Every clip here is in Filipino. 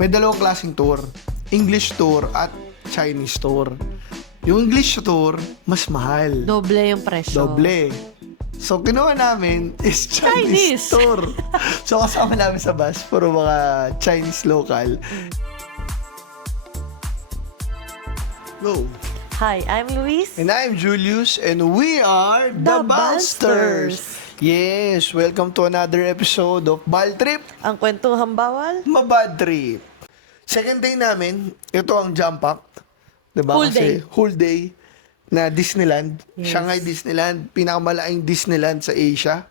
may dalawang klaseng tour. English tour at Chinese tour. Yung English tour, mas mahal. Doble yung presyo. Doble. So, kinuha namin is Chinese tour. So, kasama namin sa bus, puro mga Chinese local. Go. Hi, I'm Luis. And I'm Julius, and we are The Balsters. Yes, welcome to another episode of Bal Trip, Ang kwentuhang bawal? Mabad Trip. Second day namin, ito ang jump up. Diba? Whole Kasi day. whole day na Disneyland. Yes. Shanghai Disneyland, pinakamalaking Disneyland sa Asia.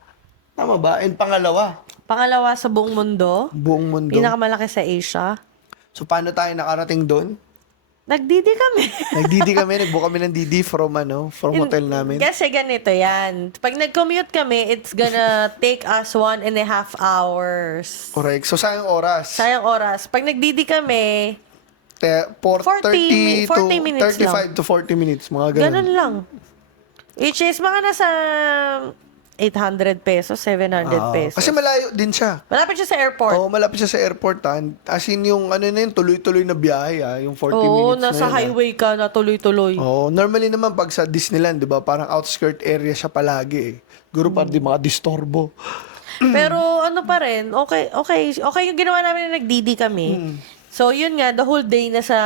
Tama ba? And pangalawa, Pangalawa sa buong mundo. buong mundo. Pinakamalaki sa Asia. So, paano tayo nakarating doon? Nagdidi kami. Nag-DD kami, nag-book kami ng DD from hotel namin. Kasi ganito yan. Pag nag-commute kami, it's gonna take us 1.5 hours. Correct. So, sayang oras. Sayang oras. Pag nagdidi kami, 30 40 minutes 35 to 40 minutes, mga ganun. ganun lang. Which is mga nasa 800 pesos, 700 pesos. Kasi malayo din siya. Malapit siya sa airport. Oo, malapit siya sa airport, ha? As in, yung ano na yun, tuloy-tuloy na biyahe, ha? Yung 40 Oo, minutes nasa na yun, highway ka na tuloy-tuloy. Oo, normally naman pag sa Disneyland, di ba, parang outskirt area siya palagi, eh. Guro pa di mga distorbo. Pero ano pa rin, okay yung ginawa namin na nag-DD kami. So, yun nga, the whole day na sa...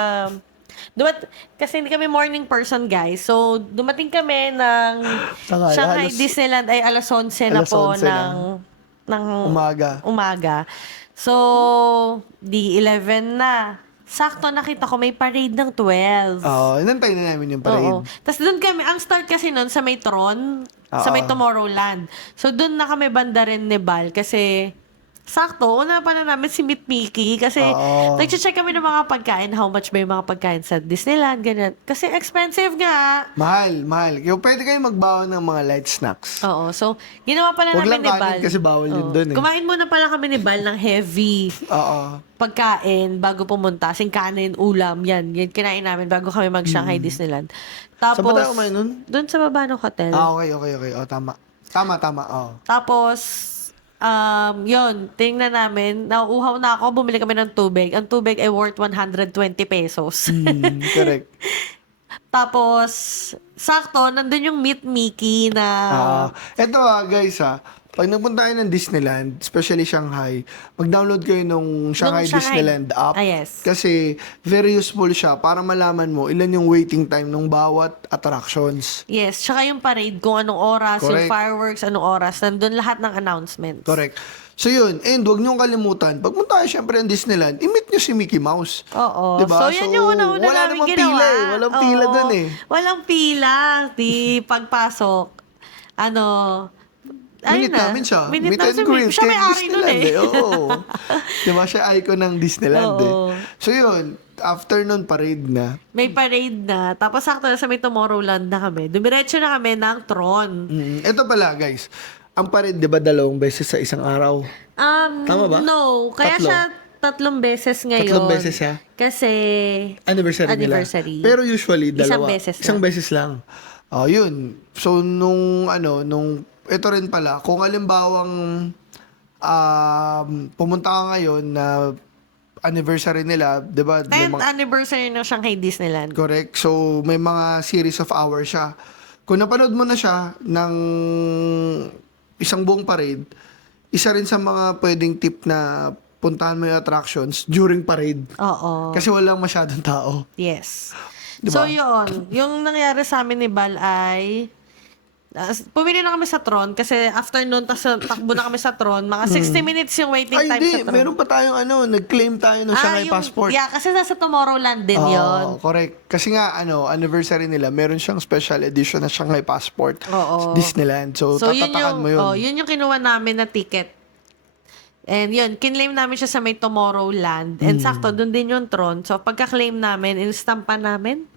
kasi hindi kami morning person, guys. So, dumating kami ng Saka, Shanghai alas- Disneyland ay alas 11 na alas po 11 na. ng Umaga. So, di 11 na. Sakto nakita ko may parade ng 12. Oo, inantay na namin yung parade. Oo. Tapos doon kami, ang start kasi nun sa may Tron, sa may Tomorrowland. So doon na kami banda rin ni Bal kasi sakto, una pa na namin si Meet Mickey kasi nag-check kami ng mga pagkain, how much ba yung mga pagkain sa Disneyland, ganyan. Kasi expensive nga. Mahal. Yung pwede kayo magbawa ng mga light snacks. Oo. So, ginawa pala Huwag lang namin ni kanin Bal. kasi bawal yun Oo. dun, eh. Kumain muna pala kami ni Bal ng heavy Oo. pagkain bago pumunta. Singkanin, ulam, yan. Yan kinain namin bago kami mag-Shanghai Disneyland. Tapos, Saan ba tayo kumain nun? doon sa baba ng hotel. Okay. O, tama. Tama. Tapos, yun, tingnan namin, nauuhaw na ako, bumili kami ng tubig. Ang tubig ay worth 120 pesos. Correct. Tapos, sakto, nandun yung Meet Mickey na... Eto guys pag nagpunta kayo ng Disneyland, especially Shanghai, mag-download kayo nung Shanghai Disneyland app. Yes. Kasi very useful siya para malaman mo ilan yung waiting time ng bawat attractions. Yes, tsaka yung parade, kung anong oras, Correct. yung fireworks, anong oras, nandun lahat ng announcements. Correct. So yun, and huwag niyong kalimutan, pag punta kayo syempre ng Disneyland, i-meet niyo si Mickey Mouse. Oo. Diba? So, yan yung una-una wala namin namang ginawa. pila eh. Walang pila Oo. dun eh. Walang pila. Di pagpasok. Minute namin siya. Meet and greet Siya may kay ari nun Disneyland eh. Oo. Diba siya icon ng Disneyland eh. Oo. So yun, after nun parade na. May parade na. Tapos sakto na sa may Tomorrowland na kami. Dumiretso na kami ng Tron. Ito pala guys, ang parade di ba 2 beses sa isang araw? Tama ba? No. Kaya Tatlo? siya 3 beses ngayon. 3 beses siya? Kasi Anniversary nila. Pero usually, Isang 2. beses Isang lang. beses lang. Oh, yun. So, ito rin pala, kung halimbawang pumunta ka ngayon na anniversary nila, di ba? 10th anniversary ng Shanghai Disneyland. Correct. So, may mga series of hours siya. Kung napanood mo na siya ng isang buong parade, isa rin sa mga pwedeng tip na puntahan mo yung attractions during parade. Oo. Kasi walang masyadong tao. Yes. Diba? So, yun. Yung nangyari sa amin ni Bal ay... pumili na kami sa Tron kasi after nun, takbo na kami sa Tron. Mga 60 minutes yung waiting Ay, time hindi. sa Tron. Meron pa tayong nag-claim tayo ng Shanghai passport. Yeah, kasi nasa Tomorrowland din Oo, yun. correct. Kasi nga, anniversary nila, meron siyang special edition na Shanghai passport. Oo. Disneyland. So, tatatakan mo yun. yun yung kinuha namin na ticket. And yun, kinlaim namin siya sa may Tomorrowland. And sakto, dun din yung Tron. So, pagka-claim namin, instampa namin.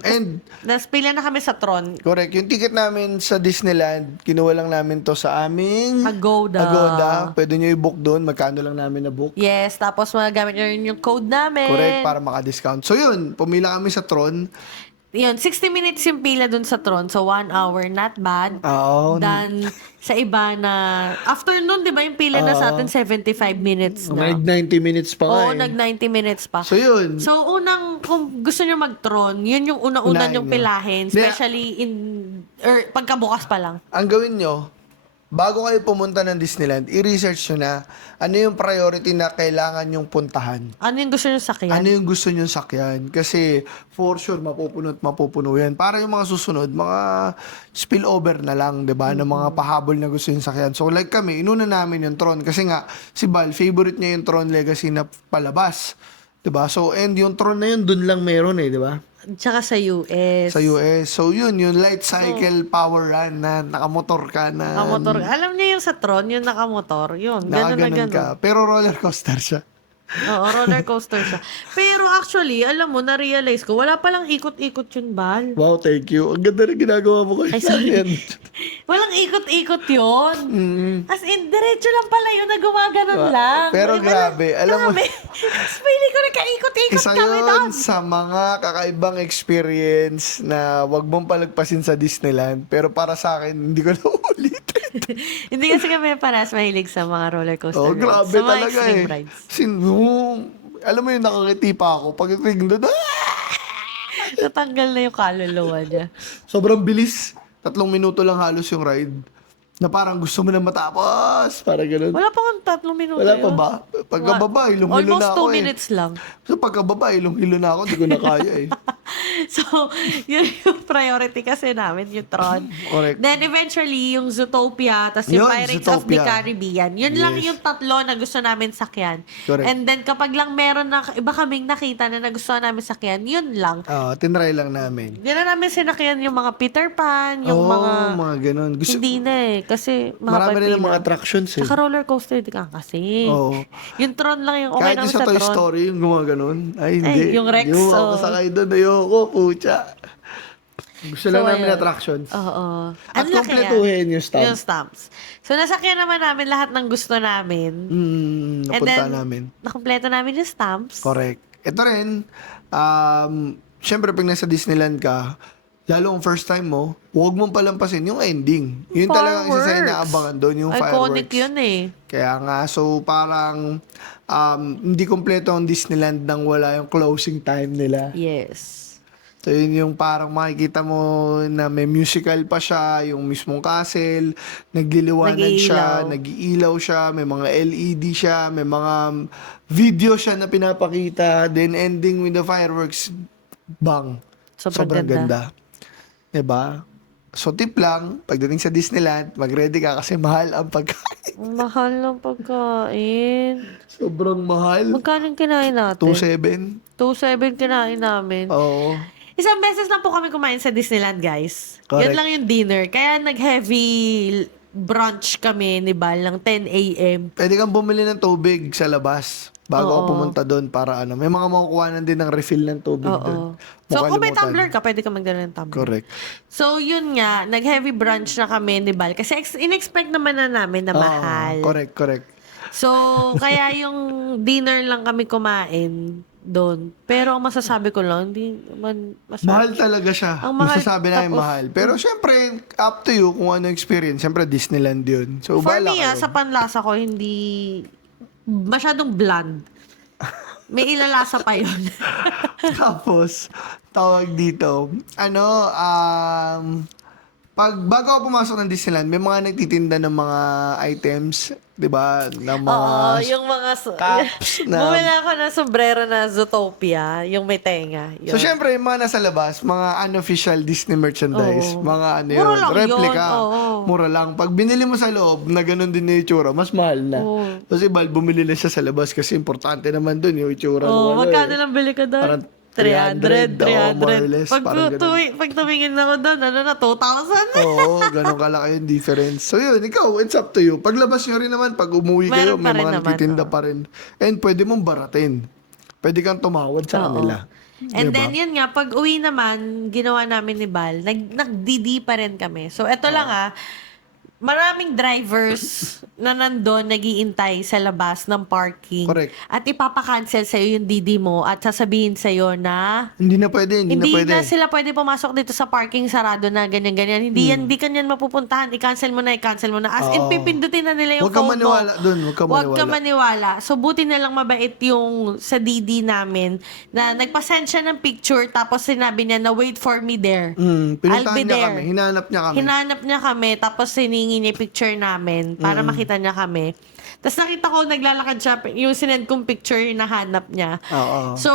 And, Tapos pila na kami sa Tron. correct. Yung ticket namin sa Disneyland, kinuha lang namin to sa aming Agoda. Pwede nyo i-book doon. Magkano lang namin na book. Yes, tapos magagamit nyo rin yung code namin. Correct, para maka-discount. So, yun. Pumila kami sa Tron. yun, 60 minutes yung pila dun sa Tron. So, 1 hour, not bad. Oo. Then, sa iba na, after nun, di ba, yung pila na sa atin, 75 minutes na. Nag 90 minutes pa nga Oo, eh. nag 90 minutes pa. So, yun. So, kung gusto nyo mag-Tron, yun yung una-una Unahin yung nyo. pilahin. Especially pagkabukas pa lang. Ang gawin nyo, bago kayo pumunta ng Disneyland, i-research nyo na ano yung priority na kailangan yung puntahan. Ano yung gusto nyo sakyan? Ano yung gusto nyo sakyan? Kasi for sure, mapupuno at mapupuno yan. Para yung mga susunod, mga spillover na lang, di ba? Ng mga pahabol na gusto yung sakyan. So like kami, inuna namin yung Tron. Kasi nga, si Bal, favorite niya yung Tron Legacy na palabas. Di ba? So, and yung Tron na yun, dun lang meron eh, di ba? Tsaka sa US. Sa US. So yun, yung light cycle power run na nakamotor ka na Nakamotor. Alam niyo yung sa Tron, yung nakamotor. Yun, gano'n na nakaganon gano'n. ka. Pero roller coaster siya. Oo, roller coaster siya. Pero actually, alam mo, na-realize ko, wala palang ikot-ikot yun, Bal. Wow, thank you. Ang ganda rin ginagawa mo Ay, kayo. sorry. Walang ikot-ikot yun. As in, diretso lang pala yun na gumaganon lang. Pero grabe, alam mo, Feeling ko nagka-ikot-ikot isa kami doon. yun sa mga kakaibang experience na wag mong palagpasin sa Disneyland. Pero para sa akin, hindi ko na ulitin. Hindi kasi kami paras mahilig sa mga roller coaster Oh, rides. grabe Sa mga talaga extreme eh. rides. Alam mo yung nakakiti pa ako. Pag tingin doon, Natanggal na yung kaluluwa niya. sobrang bilis. 3 minuto lang halos yung ride. Na parang gusto mo na matapos. Parang ganun. Wala pa kang 3 minuto Wala pa yun. ba? Pagkababa, ilong-hilo Almost na ako 2 eh. minutes lang. So pagkababa, ilong-hilo na ako, di ko na kaya eh. So, yun yung priority kasi namin, yung Tron. Correct. Then, eventually, yung Zootopia, tas yung Yun, Pirates of the Zootopia. Caribbean. Yun lang Yes. yung tatlo na gusto namin sakyan. Correct. And then, kapag lang meron na, iba kaming nakita na nagustuhan namin sakyan, yun lang. Tinry lang namin. Hindi na namin sinakyan yung mga Peter Pan, yung Oo, mga... ganun. Hindi na eh. Kasi Marami rin ng pila. mga attractions eh. Tsaka roller coaster, di ka kasi. Oo. Yung Tron lang yung okay Kahit naman yung sa sa Toy Tron. Story, yung gumaganon. Ay, hindi. yung Rex, Yung ako oh. sakay doon, ayoko, pucha. Gusto lang So, namin ayun. attractions. Oo. At Ang laki kumpletuhin yan. yung stamp. Yung stamps. So, nasakyan naman namin lahat ng gusto namin. Napunta namin. Nakompleto namin yung stamps. Correct. Ito rin, syempre pag nasa Disneyland ka, lalo kung first time mo, huwag mong palampasin yung ending. Yun talaga ang isa sa Fireworks. inaabangan doon, yung Iconic fireworks. yun eh. Kaya nga, so parang hindi kompleto ang Disneyland nang wala yung closing time nila. Yes. So yun yung parang makikita mo na may musical pa siya, yung mismong castle, nagliliwanag siya, nag-iilaw siya, may mga LED siya, may mga video siya na pinapakita, then ending with the fireworks, bang. Sobrang ganda. Diba? So tip lang, pagdating sa Disneyland, mag-ready ka kasi mahal ang pagkain. Ang mahal ng pagkain. Sobrang mahal. Magkano yung kinain natin? 2.7. 2.7 kinain namin. Oo. Isang beses lang po kami kumain sa Disneyland, guys. Correct. Yun lang yung dinner. Kaya nag-heavy brunch kami ni Bal ng 10 a.m. Pwede kang bumili ng tubig sa labas bago ka Oo. pumunta doon para ano. May mga makukuhanan din ng refill ng tubig doon. Oo. So, kung may Makalimutan. tumbler ka, pwede ka magdala ng tumbler. Correct. So, yun nga, nag-heavy brunch na kami ni Bal. Kasi in-expect naman na namin na Oo, mahal. correct. So, kaya yung dinner lang kami kumain doon. Pero ang masasabi ko lang, hindi naman masarap. Mahal talaga siya. Ang mahal. Masasabi na Tapos- mahal. Pero syempre, up to you kung ano experience. Syempre, Disneyland yun. So, For bahala me, kayo. sa panlasa ko, hindi masyadong bland. May ilalasa pa yun. Tapos, tawag dito, pag bago ako pumasok ng Disneyland, may mga nagtitinda ng mga items, 'di ba? Ng mga Oo, yung mga... caps na- Bumili ako ng sombrero na Zootopia, yung may tenga. Yun. So, syempre, yung mga nasa labas, mga unofficial Disney merchandise, Oo. mga ano Mura yun, lang replica. yun, oo. Mura lang. Pag binili mo sa loob, na ganun din yung itsura, mas mahal na. Oo. Kasi Bal, bumili na siya sa labas kasi importante naman dun yung itsura. Oh, ng ano magkano eh. lang bili ka doon? Parang 300. more or less, parang ganun. Pag tumingin ako doon, ano na, 2,000? Oo, ganun kalaki yung difference. So yun, ikaw, it's up to you. Paglabas nyo rin naman, pag umuwi kayo, Meron pa may rin mga naman, nagtitinda oo. pa rin. And pwede mong baratin. Pwede kang tumawad sa Oo. kanila. And Diba? then, yun nga, pag uwi naman, ginawa namin ni Bal, nag-DD pa rin kami. So, eto lang maraming drivers na nandun, nag-iintay sa labas ng parking. Correct. At ipapakancel sa'yo yung DD mo at sasabihin sa'yo na Hindi na pwede, hindi na hindi pwede. na sila pwede pumasok dito sa parking, sarado na, ganyan-ganyan. Hindi ka niyan mapupuntahan. I-cancel mo na. As in, Oo. pipindutin na nila yung Huwag kang phone mo. maniwala dun, huwag kang Huwag ka maniwala. maniwala. So, buti na lang mabait yung sa DD namin na nagpasend siya ng picture tapos sinabi niya na wait for me there. I'll Pinuntahan be niya there. kami, hinanap niya kami. Hinanap niya kami, tapos siningi niya yung picture namin para makita niya kami. Tapos nakita ko, naglalakad siya, yung sinend kong picture, yung nahanap niya. Oo. So,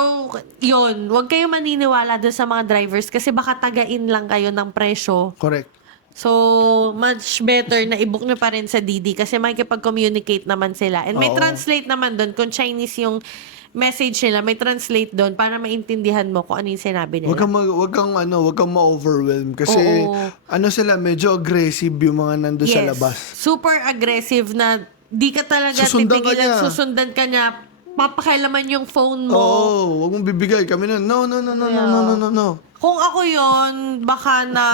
yun, huwag kayo maniniwala doon sa mga drivers kasi baka tagain lang kayo ng presyo. Correct. So, much better na i-book nyo pa rin sa DD kasi makikipag-communicate naman sila. And may Oo. translate naman doon. Kung Chinese yung message nila, may translate doon para maintindihan mo kung ano yung sinabi nila. Huwag kang ma-overwhelm kasi Oo. sila medyo aggressive yung mga nandun sa labas. Super aggressive na di ka talaga Susundan ka titigilan, niya. susundan ka niya, papakailaman yung phone mo. Oo, huwag mong bibigay kami nun. No. Kung ako yon baka na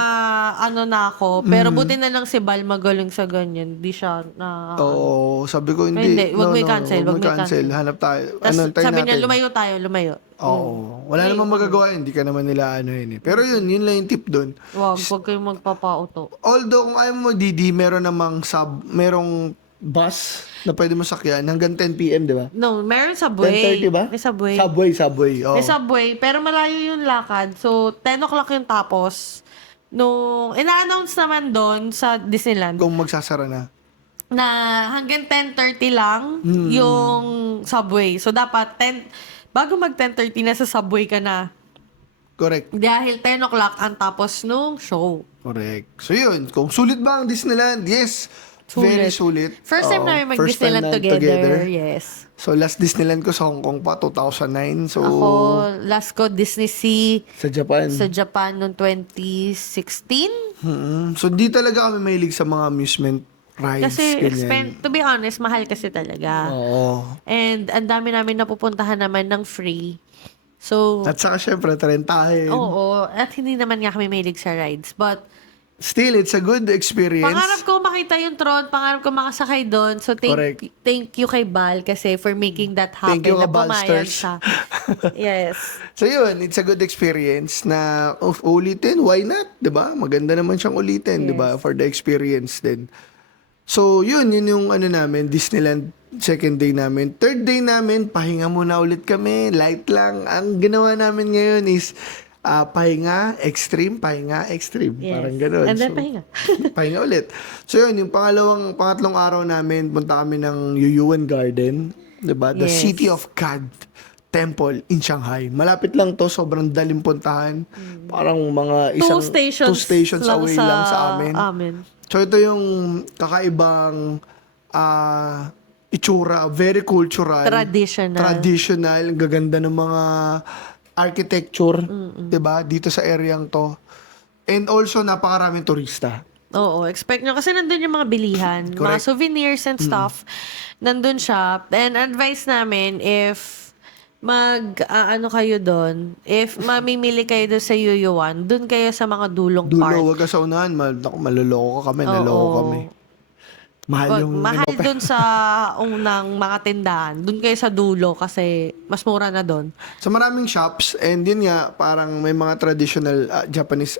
ano na ako. Pero buti na lang si Bal magaling sa ganyan. Di siya na... Oo, sabi ko hindi. Hindi, wag mo i-cancel, Wag wag mo mo i-cancel. i-cancel. Hanap tayo. Tas Tayo sabi niya, natin. lumayo. Oo. Wala namang magagawa yun. Hindi ka naman nila yun eh. Pero yun lang yung tip doon. Huwag kayong magpapauto. Although kung ayaw mo mag-DD, meron namang merong bus na pwede mo sakyan hanggang 10 p.m., di ba? No, meron subway. 10:30 ba? May subway. Subway. Oo. May subway, pero malayo yung lakad. So, 10 o'clock yung tapos. Nung ina-announce naman doon sa Disneyland Kung magsasara na. na hanggang 10:30 lang yung subway. So, dapat bago mag 10:30 na sa subway ka na. Correct. Dahil 10 o'clock ang tapos nung show. Correct. So yun, kung sulit ba ang Disneyland? Yes. Very sulit. First time Oo, namin first time mag-Disneyland na together. Yes. So last Disneyland ko sa Hong Kong pa, 2009. So Ako, last ko Disney Sea sa Japan. sa Japan noong 2016. So di talaga kami mahilig sa mga amusement rides. Kasi, ganyan. to be honest, mahal kasi talaga. Oo. And ang dami namin napupuntahan naman ng free. So, At saka syempre, trentahin. oo. At hindi naman nga kami mahilig sa rides. But, Still, it's a good experience. pangarap ko makita yung Tron, pangarap ko makasakay doon. So, Correct. thank you kay Bal kasi for making that happen. Thank you, na Balsters. pumayag siya. Yes. So yun, it's a good experience na ulitin, why not? 'Di ba? Maganda naman siyang ulitin, 'di ba? For the experience din. So yun yung namin, Disneyland second day namin. Third day namin, pahinga muna ulit kami, light lang. Ang ginawa namin ngayon is pahinga, extreme. Yes. Parang gano'n. And then So, pahinga. pahinga ulit. So yun, yung pangatlong araw namin, punta kami ng Yuyuan Garden, 'di ba? The Yes. City of God Temple in Shanghai. Malapit lang to, sobrang daling puntahan. Parang mga Two two stations away lang sa amin. So ito yung kakaibang itsura, very cultural. Traditional, ang gaganda ng mga architecture, 'di ba? Dito sa areang to. And also napakaraming turista. Oo, expect nyo. Kasi nandun yung mga bilihan, mga Correct. souvenirs and stuff. Nandun siya. And advice namin, if kayo doon, if mamimili kayo doon sa Yuyuan, doon kayo sa mga dulong Dulo, part. wag ka sa unahan. Maloloko kami, Oo. naloko kami. Mahal yung Mahal doon sa unang mga tindahan. Doon kayo sa dulo kasi mas mura na doon. So maraming shops and yun nga parang may mga traditional Chinese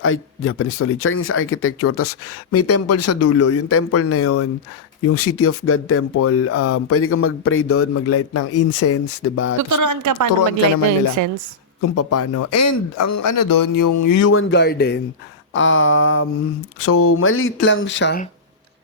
architecture, tas may temple sa dulo. Yung temple na yun, yung City of God Temple, pwede kang mag-pray doon, mag-light ng incense, 'di ba? Tas Tuturuan ka paano tuturuan ka mag-light naman ng nila incense. kung paano. And ang doon, yung Yuyuan Garden, so maliit lang siya.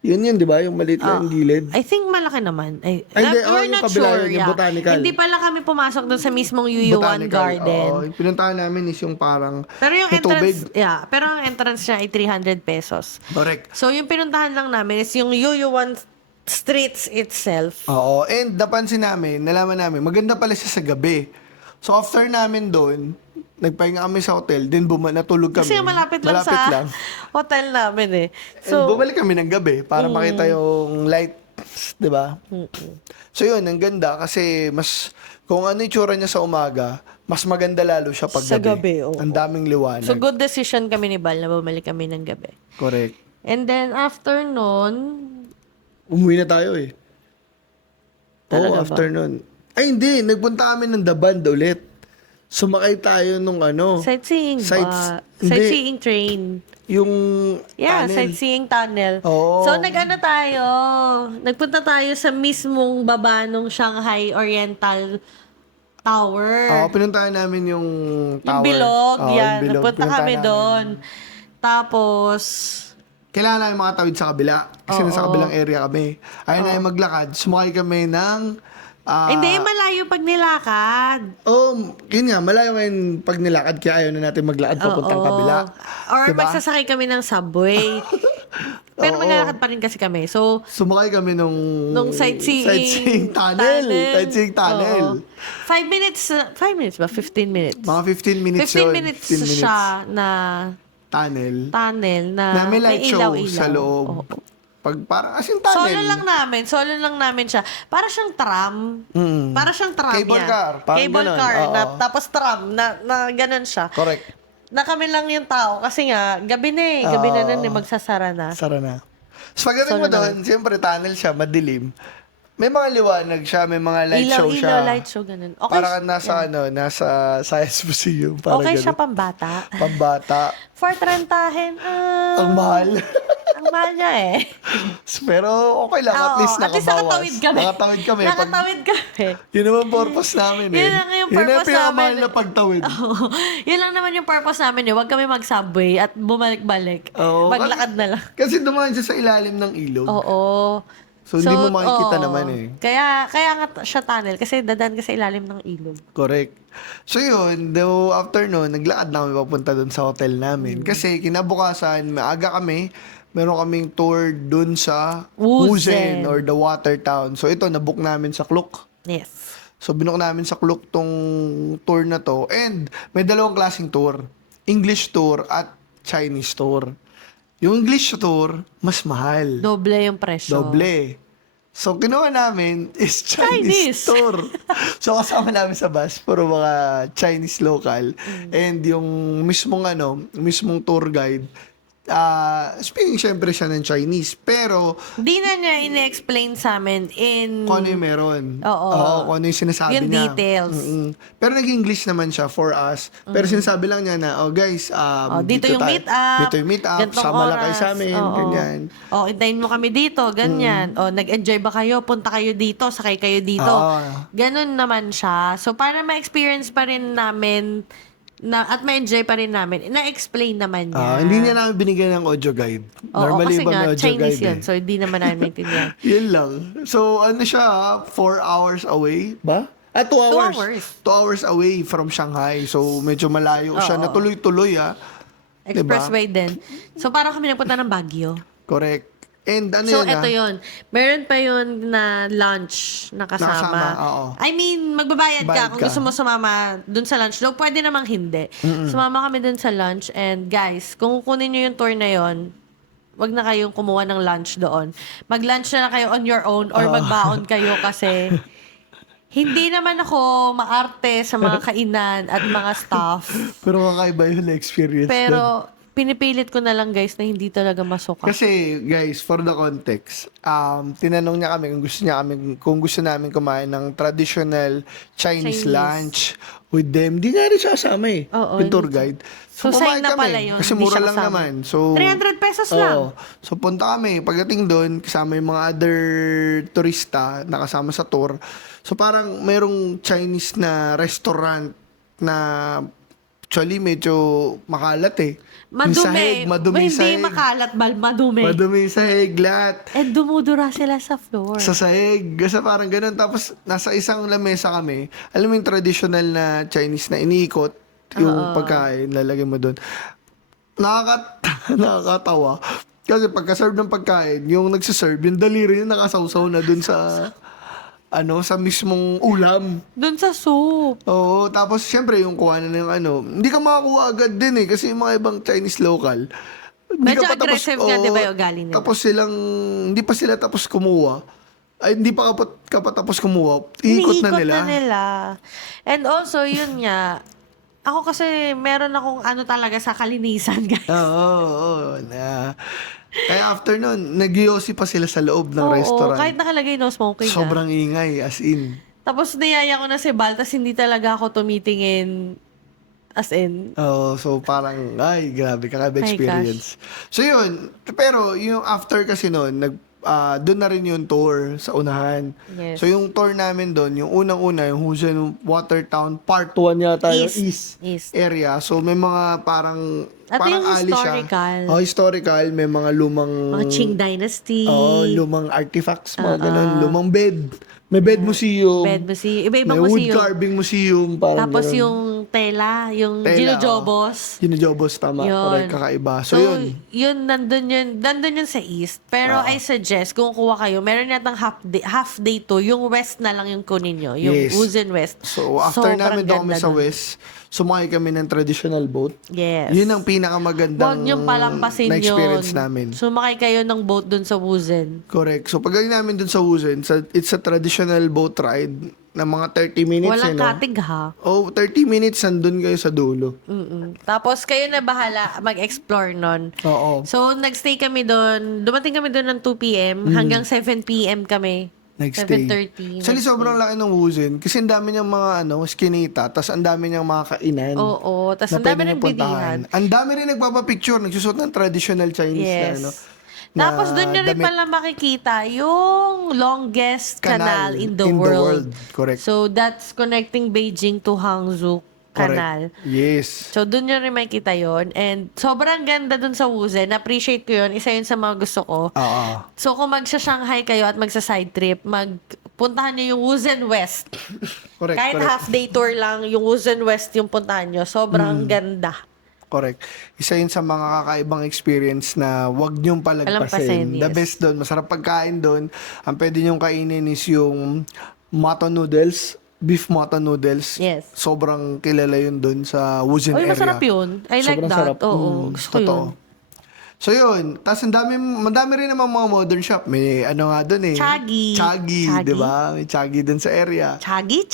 Yun, di ba? Yung maliit lang yung gilid. I think malaki naman. Hindi, We're yung not kabila sure. yun, yung botanical. Hindi pala kami pumasok doon sa mismong Yuyuan Garden. Oo, yung pinuntahan namin is yung parang Pero yung may tubig. pero ang entrance niya ay 300 pesos. Correct. So, yung pinuntahan lang namin is yung Yuyuan streets itself. Oo, and napansin namin, nalaman namin, maganda pala siya sa gabi. So after namin doon, nagpahinga kami sa hotel, then natulog kami. Kasi malapit lang sa hotel namin eh. So, So, bumalik kami ng gabi para makita yung lights, di ba? So yun, ang ganda kasi kung ano yung tsura niya sa umaga, mas maganda lalo siya pag Sa gabi, oo. Ang daming liwanag. good decision kami ni Bal na bumalik kami ng gabi. Correct. And then, after nun, Umuwi na tayo eh. Talaga ba? After nun. Ay, hindi. Nagpunta kami ng The Band ulit. Sumakay tayo nung sightseeing ba? Hindi. Sightseeing train. Yung Yeah, tunnel. sightseeing tunnel. Oo. So, tayo. Nagpunta tayo sa mismong baba ng Shanghai Oriental Tower. Pinuntahan namin yung Yung tower. bilog, Oo, yan. yung bilog. Nagpunta Pinuntahan kami namin. doon. Tapos, Kailangan namin makatawid sa kabila. Kasi Oo. nasa kabilang area kami. Ayaw namin maglakad. Sumakay kami ng... hindi, malayo pag nilakad. Yun nga. Malayo ngayon pag nilakad. Kaya ayaw na natin maglakad papuntang Oo. kabila. Or Diba? magsasakay kami ng subway. Pero Oo. maglalakad pa rin kasi kami. So, Sumakay kami nung sightseeing tunnel. Sightseeing tunnel. Oo. 5 minutes, 5 minutes ba? 15 minutes. Mga 15 minutes 15 yun. minutes 15 minutes. siya na Tunnel. na may light show ilaw-ilaw. sa loob. Oo. Pag parang as in tunnel. Solo lang namin siya. Para siyang tram. Para siyang tram Cable yan. car, parang Cable ganun, car. oo. Tapos tram. Na ganun siya. Correct. Na kami lang yung tao. Kasi nga, gabi na eh. Gabi na nun eh. Magsasara na. Sara na. So pagdating mo Solo doon, siyempre tunnel siya, madilim. May mga liwanag siya, may mga light show siya. Ilaw, light show, ganun. Okay, Para kang nasa Science Museum. Parang okay ganun. siya pambata. Pambata. For trentahin, Ang mahal. ang mahal niya eh. Pero okay lang, at Oo, least nakabawas. nakatawid kami. Nakatawid kami. Nakatawid kami. Yun naman purpose namin eh. Yun lang yung Yun purpose pinakamahal namin. na pagtawid. Yun lang naman yung purpose namin eh. Huwag kami mag-subway at bumalik-balik. Oo. Maglakad na lang. Kasi dumaan siya sa ilalim ng ilog. Oo. So, hindi mo makikita oo. naman eh. Kaya nga siya tunnel kasi dadaan ka sa ilalim ng ilog. Correct. So yun, though after nun, naglakad na kami papunta dun sa hotel namin. Kasi kinabukasan, maaga kami, meron kaming tour dun sa Wuzhen. or the water town. So ito, nabook namin sa Klook. Yes. So binook namin sa Klook tong tour na to. And may dalawang klaseng tour. English tour at Chinese tour. Yung English tour, mas mahal. Doble yung presyo. Doble. So, kinuha namin is Chinese. Chinese tour. So, kasama namin sa bus, puro mga Chinese local. And yung mismong tour guide, speaking syempre siya ng Chinese. Pero, Di na niya ine-explain sa amin in... kung ano yung meron. Oo. Kung ano yung sinasabi Yung niya. details. Pero nag-English naman siya for us. Pero sinasabi lang niya na, guys, dito yung meet up. Dito yung meet up. Gantong Sama lang kayo oras. sa amin. Oo. Ganyan. Hintayin mo kami dito, ganyan. Nag-enjoy ba kayo? Punta kayo dito, sakay kayo dito. Oo. Ganun naman siya. So, para ma-experience pa rin namin at ma-enjoy pa rin namin, na-explain naman niya. Hindi niya namin binigyan ng audio guide. Oo, Normally, kasi iba nga, may audio Chinese guide yun. eh. So, hindi naman namin maintindihan. Yun lang. So, ano siya, 4 hours away ba? 2 hours. 2 hours. 2 hours away from Shanghai. So, medyo malayo siya. Na tuloy-tuloy, Expressway din. So, parang kami nagpunta ng Baguio. Correct. And ano So, yun, eto yun. Meron pa yun na lunch na kasama. oo. I mean, magbabayad Bayad ka kung ka. gusto mo sumama dun sa lunch. Though, pwede namang hindi. Sumama kami dun sa lunch. And guys, kung kukunin nyo yung tour na yun, wag na kayong kumuha ng lunch doon. Mag-lunch na lang kayo on your own or magbaon kayo kasi hindi naman ako maarte sa mga kainan at mga staff. Pero kakaiba yung experience doon. Pero pinipilit ko na lang guys na hindi talaga masuka. Kasi, guys, for the context, tinanong niya kami kung gusto namin kumain ng traditional Chinese lunch with them. Di nga rin siya kasama eh. Oo, with tour guide. So, kumain sign na pala yun. Kasi Hindi mura siya lang kasama. naman. So, 300 pesos lang. So, punta kami. Pagdating doon, kasama yung mga other turista na kasama sa tour. So, parang mayroong Chinese na restaurant na actually medyo makalat eh. Yung sahig, madumi Hindi sahig. makalat, madumi. Madumi sa higlat. And dumudura sila sa floor. Sa sahig. Kasi parang ganun. Tapos, nasa isang lamesa kami. Alam mo yung traditional na Chinese na iniikot yung pagkain, lalagay mo doon. Nakakatawa. Kasi pagka-serve ng pagkain, yung nagsiserve, yung daliri yung nakasawsaw na doon sa sa mismong ulam. Doon sa soup. Oo, tapos syempre yung kuha na ng hindi ka makakuha agad din eh kasi yung mga ibang Chinese local. Hindi Medyo ka pa aggressive nga, di ba, yung ugali nila? Tapos hindi pa sila tapos kumuha. Ay, hindi pa ka pa tapos kumuha. Iikot na nila. And also, yun nga, Ako kasi meron akong ano talaga sa kalinisan, guys. Oo. Kaya after nun, nag-yosi pa sila sa loob ng Oo, restaurant. kahit nakalagay no smoking na. Sobrang ingay, as in. Tapos niyaya ko na si Bal, tas hindi talaga ako tumitingin as in. Oo, so parang, ay, grabe, kakaiba My experience. So yun, pero yung after kasi nun, doon na rin yung tour sa unahan. Yes. So yung tour namin doon, yung unang-una, yung Husen Watertown, part 1 yata, yung East. area. So may mga parang, At parang yung alley historical. siya. Oh, historical, may mga lumang, Mga Qing Dynasty. lumang artifacts, mga ganun, lumang bed. May bed museum. Bed museum. Iba-ibang May wood museum. carving museum, parang Tapos ganun. yung tela, yung Tela, Ginojobos. Ginojobos, tama. Yun. Correct, kakaiba. So, yun. Nandun yun sa East. Pero I suggest, kung kuha kayo, meron yatang half day to, yung West na lang yung kunin nyo. Yung Yes. Uzen West. So, after Sobrang namin doon kami ganda sa dun. West, sumakay kami ng traditional boat. Yes. Yun ang pinakamagandang Huwag niyong palampasin na experience yun. namin. Sumakay kayo ng boat dun sa Wuzen. Correct. So, pagdating namin dun sa Wuzen, it's a traditional boat ride na mga 30 minutes. Walang no? katig ha. Oh, 30 minutes, nandun kayo sa dulo. Tapos kayo na bahala mag-explore nun. Oo. So, nagstay kami doon. Dumating kami doon ng 2 p.m. Hanggang 7 p.m. kami. Nagstay. 7:30. Actually, sobrang laki ng Wuzen. Kasi ang dami niyang mga skinita, tas ang dami niyang mga kainan. Oo. Tapos na ang dami pwede ng niyo puntahan. bilihan. Ang dami rin nagpapapicture, nagsusot ng traditional Chinese Yes. na Tapos doon nyo rin damit. pala makikita yung longest canal in the world. Correct. So, that's connecting Beijing to Hangzhou Canal. Correct. Yes. So, doon nyo rin makikita yon. And sobrang ganda doon sa Wuzen. Appreciate ko yun. Isa yun sa mga gusto ko. Oo. So, kung magsa-Shanghai kayo at magsa-side trip, puntahan nyo yung Wuzen West. Correct. Kahit correct. half-day tour lang, yung Wuzen West yung puntahan nyo. Sobrang ganda. Correct. Isa yun sa mga kakaibang experience na wag niyong Palampasin, palagpasin. The yes. best doon, masarap pagkain doon. Ang pwede niyong kainin is yung matto noodles, beef matto noodles. Yes. Sobrang kilala yun doon sa Wuzen Uy, area. masarap yun. I like Sobrang that. sarap. Oo, gusto ko totoo. yun. So yun, tapos madami rin naman mga modern shop. May nga doon eh. Chagi. Chagi, Chagi. di ba? May Chagi doon sa area. Chaji.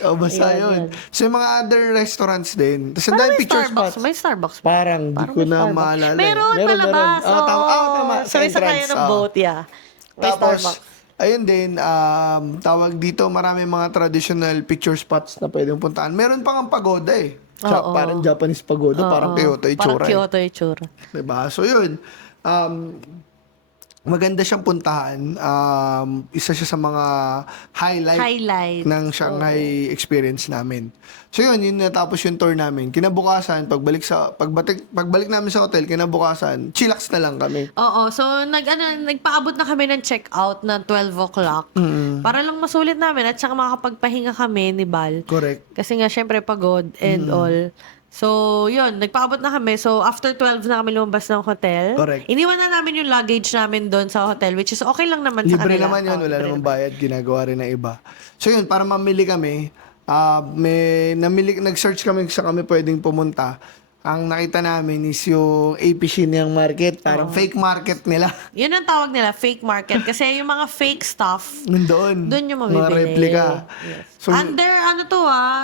O basta Ayan, yun. So yung mga other restaurants din. Tapos ang Parang dami may picture Starbucks. spots. May Starbucks. Parang di Parang ko may na Starbucks. maalala. Meron palabas. Oh, tama. Sa Sabay sa kaya entrance. ng boat, yeah. May Tapos, Starbucks. ayun din, tawag dito, marami mga traditional picture spots na pwedeng puntaan. Meron pang ang pagoda eh. Oo. Parang Japanese pagoda, parang Kyoto itsura. Parang Kyoto itsura. Diba? So yun, maganda siyang puntahan. Isa siya sa mga highlight ng Shanghai experience namin. So yun natapos yung tour namin. Kinabukasan, pagbalik namin sa hotel, kinabukasan, chillax na lang kami. Oo. So, nagpaabot na kami ng check-out na 12 o'clock. Para lang masulit namin at saka makakapagpahinga kami ni Bal. Correct. Kasi nga, syempre, pagod and all. So, yun. Nagpaabot na kami. So, after 12 na kami lumabas ng hotel. Correct. Iniwan na namin yung luggage namin doon sa hotel, which is okay lang naman sa Libre kanila. naman yun, wala libre namang bayad, ginagawa rin ng iba. So yun, para mamili kami, nag-search kami sa kami pwedeng pumunta. Ang nakita namin is yung AP Shenyang Market, parang fake market nila. Yun ang tawag nila, fake market. Kasi yung mga fake stuff, Nandoon. doon yung Mga mabibili. replica. Yes. So, Under,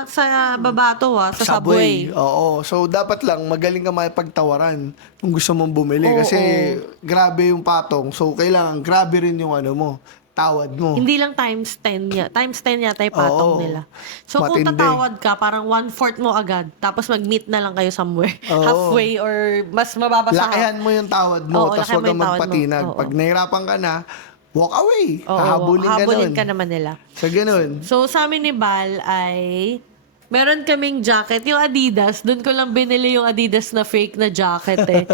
sa baba to sa subway. Oo. So, dapat lang magaling ka makipagtawaran kung gusto mong bumili. Oo, Kasi grabe yung patong. So, kailangan grabe rin yung tawad mo. Hindi lang times 10 niya. Times 10 yata yung patong Oo. nila. So, kung Matindi. tatawad ka, parang 1/4 mo agad. Tapos mag-meet na lang kayo somewhere. Oo. Halfway or mas mababa sa Lakihan mo yung tawad mo, Oo, tapos lakihan huwag mo kang yung tawad mo. magpatinag. Oo. Pag nahirapan ka na, walk away. Oo, Hahabulin ka nun. ka naman nila. So, ganun. So, sa amin ni Bal ay meron kaming jacket. Yung Adidas, doon ko lang binili yung Adidas na fake na jacket eh.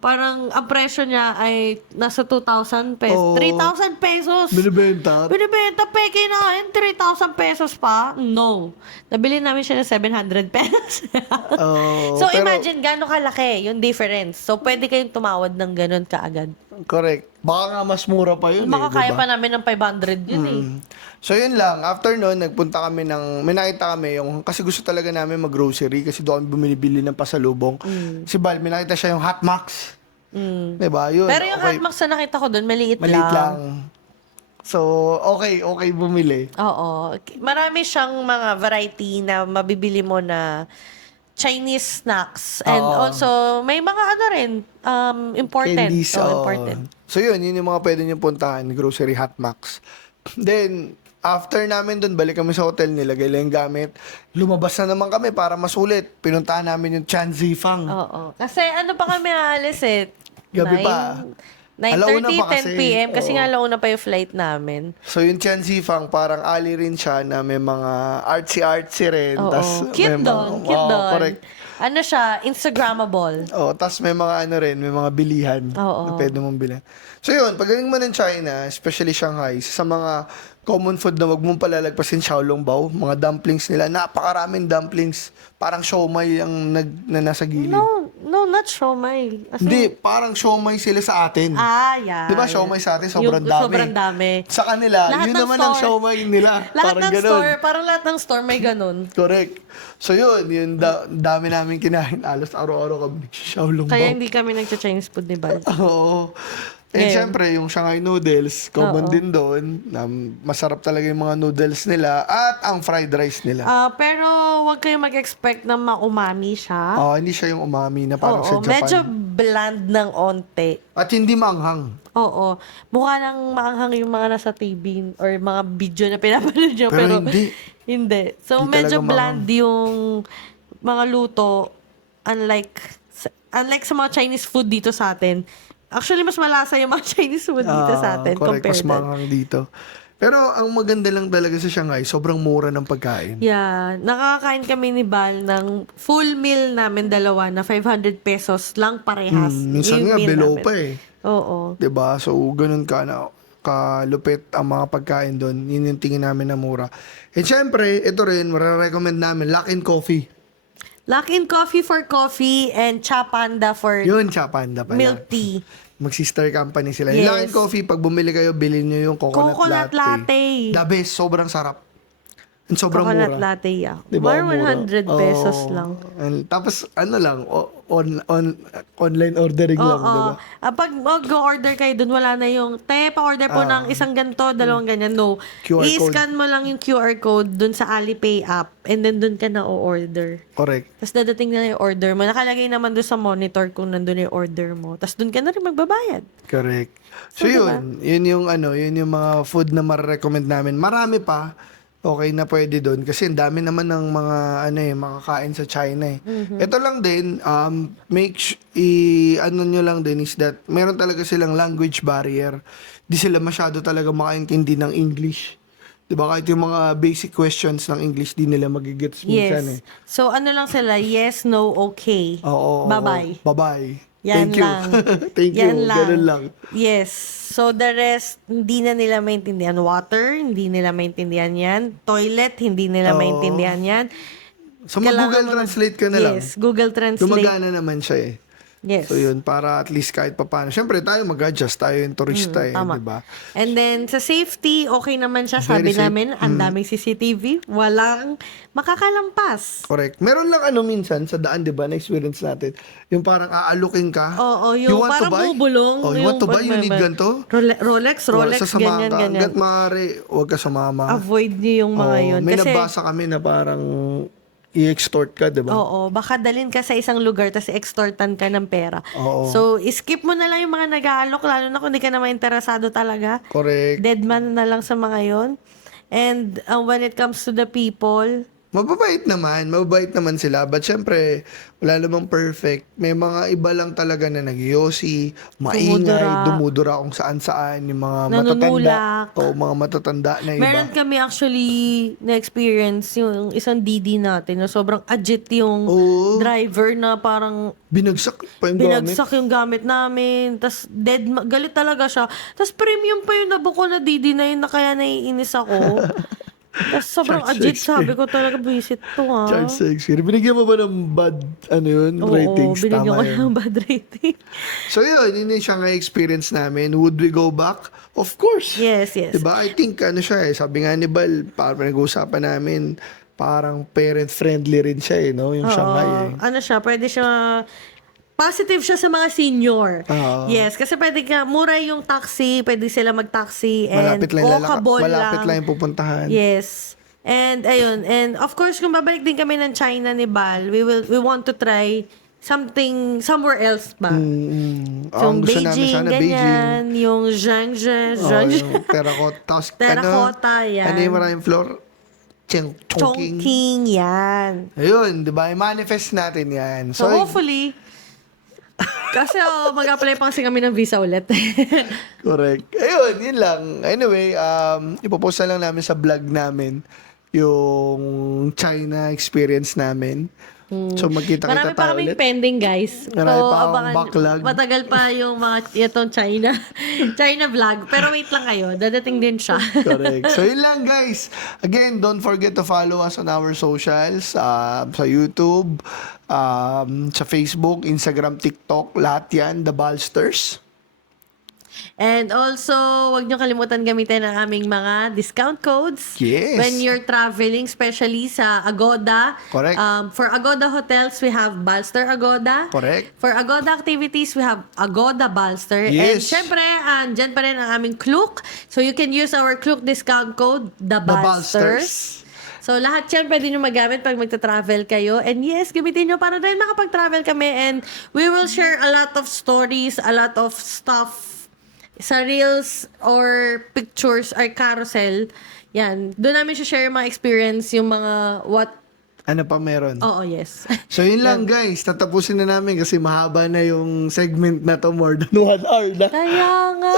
Parang ang presyo niya ay nasa 2,000 pesos. Oo. 3,000 pesos. Binibenta. Binibenta, peke na yun. 3,000 pesos pa? No. Nabili namin siya ng 700 pesos. Oo, So, pero- imagine gano'ng kalaki yung difference. So, pwede kayong tumawad ng ganun kaagad. Correct. Baka nga mas mura pa yun Baka eh, kaya diba? pa namin ng 500 yun eh. So yun lang, after nun, nagpunta kami may nakita kami kasi gusto talaga namin mag-grocery kasi doon kami bumili ng pasalubong. Si Bal, may nakita siya yung Hot Max. Diba? Yun, Pero yung okay. Hotmax na nakita ko doon, maliit Maliit lang. So, okay bumili. Oo. Marami siyang mga variety na mabibili mo na Chinese snacks. And Oo. also, may mga ano rin, important. Candies, Important. So yun yung mga pwede nyo puntahan, grocery Hotmax. Then, after namin dun, balik kami sa hotel, nilagay lang yung gamit. Lumabas na naman kami para masulit. Pinuntahan namin yung Chan Zifang. Oo. Kasi ano pa kami aalis eh? Gabi pa. 9:30, Alauna pa kasi. 10 p.m. Kasi Oo. nga alauna pa yung flight namin. So yung Chan Zifang, parang ali rin siya na may mga artsy-artsy rin. Oo. Tas Cute may doon. mga- Cute Oo, doon. correct. Ano siya? Instagrammable. Oh, tas may mga ano rin, may mga bilihan Oo. na pwede mong bilhin. So yun, pagdating mo ng China, especially Shanghai, sa mga common food na wag mong palalagpasin Xiaolongbao, mga dumplings nila, napakaraming dumplings, parang siomai ang na nasa gilid. No, not siomai. As in- Hindi, parang siomai sila sa atin. Yeah. Di ba siomai sa atin, sobrang Yung dami. Sobrang dami. Sa kanila, Lahat yun ng naman ang store- siomai nila. Lahat parang ng ganun. store, parang lahat ng store may ganun. Correct. So yun dami namin kinain. Alos araw-araw kami Xiaolongbao. Kaya hindi kami nagcha-Chinese food ni Bal. Oo. And Ngayon. syempre, yung Shanghai noodles, common Oo. din doon. Masarap talaga yung mga noodles nila at ang fried rice nila. Pero wag kayong mag-expect na ma-umami siya. Hindi siya yung umami na parang sa Oo, Japan. medyo bland ng onte. At hindi manghang. Oo. Mukha nang maanghang yung mga nasa TV or mga video na pinapanood nyo. Pero Pero, hindi. hindi. So, Hindi medyo talaga bland yung mga luto. Unlike sa mga Chinese food dito sa atin. Actually, mas malasa yung mga Chinese food dito sa atin Correct, compared mas manghang dito. Pero ang maganda lang talaga sa Shanghai, sobrang mura ng pagkain. Yeah, nakakain kami ni Bal ng full meal namin dalawa na 500 pesos lang parehas. Minsan Yung nga, meal below namin. pa eh. Oo. 'Di ba? So, ganun kalupit ang mga pagkain doon. Yun yung tingin namin na mura. And syempre, ito rin, marirecommend namin, Luckin Coffee. Luckin Coffee for coffee and Cha Panda for Yun, Chapanda pala. milk tea. Mag-sister company sila. Yes. Yung Luckin Coffee, pag bumili kayo, bilhin nyo yung coconut, Latte. The best, sobrang sarap. And sobrang Coconut mura. latte, yeah. Diba, More mura. 100 pesos Oo. lang. And, tapos, ano lang, online ordering lang, Oo. diba? Pag mag-order kayo dun, wala na yung, pa-order po ng isang ganito, dalawang ganyan. No. QR code. I-scan mo lang yung QR code dun sa Alipay app and then dun ka na o-order. Correct. Tapos dadating na yung order mo. Nakalagay naman dun sa monitor kung nandun yung order mo. Tapos dun ka na rin magbabayad. Correct. So, diba? yun yung mga food na marirecommend namin. Marami pa, okay na pwede doon kasi ang dami naman ng mga makakain sa China eh. Mm-hmm. Ito lang din, nyo lang din is that meron talaga silang language barrier. Di sila masyado talaga makaintindi ng English. 'Di ba? Kahit yung mga basic questions ng English di nila magigets minsan eh. Yes. So ano lang sila, yes, no, okay. Oo. Bye-bye. Bye-bye. Yan Thank you. lang. Thank you. Yan lang. Ganun lang. Yes. So, the rest, hindi na nila maintindihan. Water, hindi nila maintindihan yan. Toilet, hindi nila Oo. maintindihan yan. So, Kailangan mag-Google mo na- Translate ka na lang. Yes, Google Translate. Gumagana naman siya eh. Yes. So yun, para at least kahit papaano. Siyempre tayo mag-adjust, tayo yung turista Tama. di ba? And then, sa safety, okay naman siya. Very Sabi safe. namin, ang daming CCTV. Walang makakalampas. Correct. Meron lang minsan sa daan, di ba, na-experience natin. Yung parang aalukin ka. Oo, You yung want to parang buy? bubulong. Oh, you want to buy? You need ganito? Rolex, Sasamahan ganyan, ka. ganyan. Hanggat maaari, huwag ka sumama. Avoid niyo yung mga Oo, yun. may Kasi, nabasa kami na parang i-extort ka, di ba? oo, baka dalhin ka sa isang lugar tapos extortan ka ng pera. Oo. So, skip mo na lang yung mga nag-aalok, lalo na kung hindi ka naman interesado talaga. Correct. Dead man na lang sa mga yon. And when it comes to the people, Mababait naman sila. But syempre, wala namang perfect. May mga iba lang talaga na nagyosi, maingay, dumudura kung saan-saan, yung mga matatanda. Nanunulak. O mga matatanda na iba. meron kami actually na-experience yung isang DD natin na sobrang agit yung Oo. driver na parang Binagsak pa yung gamit. binagsak yung gamit namin. Tapos galit talaga siya. Tapos premium pa yung nabuko na DD na yun na kaya naiinis ako. Tapos sobrang Charge agit. Shakespeare. Sabi ko talaga, visit to ha. Charles Shakespeare. Binigyan mo ba ng bad, Oo, ratings? binigyan ko Tama yun. ng bad rating. So yun yung Shanghai experience namin. Would we go back? Of course. Yes, yes. Diba? I think siya sabi nga ni Bal, parang nag-uusapan namin, parang parent-friendly rin siya no? Yung Oo. Shanghai eh. Ano siya, pwede siya positive siya sa mga senior. Oo. Yes, kasi pwede ka, mura yung taxi, pwede sila mag-taxi, and walkable malapit lang yung pupuntahan. Yes. And ayun, and of course kung babalik din kami ng China ni Bal, we want to try something somewhere else ba? So, Ang gusto namin Beijing, sana ganyan, yung Zhangzhe, yung terracotta. Terracotta, yan. Ano yung maraming floor? Chongqing. Chongqing, yan. Ayun, di ba? I-manifest natin yan. So, hopefully, kasi mag-apply pa kasi kami ng visa ulit. Correct. Ayun, yun lang. Anyway, ipopost na lang namin sa vlog namin yung China experience namin. So, magkita-kita Marami pa tayo kaming ulit. pending, guys. Marami pa akong abangan- backlog. Matagal pa yung mga itong China vlog. Pero wait lang kayo, dadating din siya. Correct. So, yun lang, guys. Again, don't forget to follow us on our socials, sa YouTube, sa Facebook, Instagram, TikTok, lahat yan, The Balsters. And also, wag nyo kalimutan gamitin ang aming mga discount codes. Yes. When you're traveling, especially sa Agoda. Correct. For Agoda hotels, we have Balster Agoda. Correct. For Agoda activities, we have Agoda Balster. And Yes. syempre, andyan pa rin ang aming Klook. So you can use our Klook discount code, The The Balsters. So, lahat yan pwede nyo magamit pag magta-travel kayo. And yes, gamitin nyo para dahil makapag-travel kami. And we will share a lot of stories, a lot of stuff sa reels or pictures or carousel. Yan. Doon namin share yung mga experience, yung mga what. Ano pa meron? Oo, yes. So, yun lang, guys. Tatapusin na namin kasi mahaba na yung segment na to. More than 1 hour na. Kaya nga.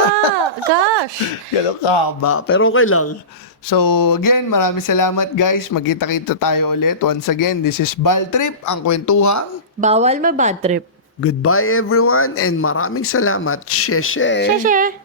Gosh. Gano'n kahaba. Pero okay lang. So, again, maraming salamat, guys. Magkita-kita tayo ulit. Once again, this is Bal Trip, ang kwentuhang. Bawal ma-bad trip. Goodbye, everyone, and maraming salamat. Sheshe! Sheshe.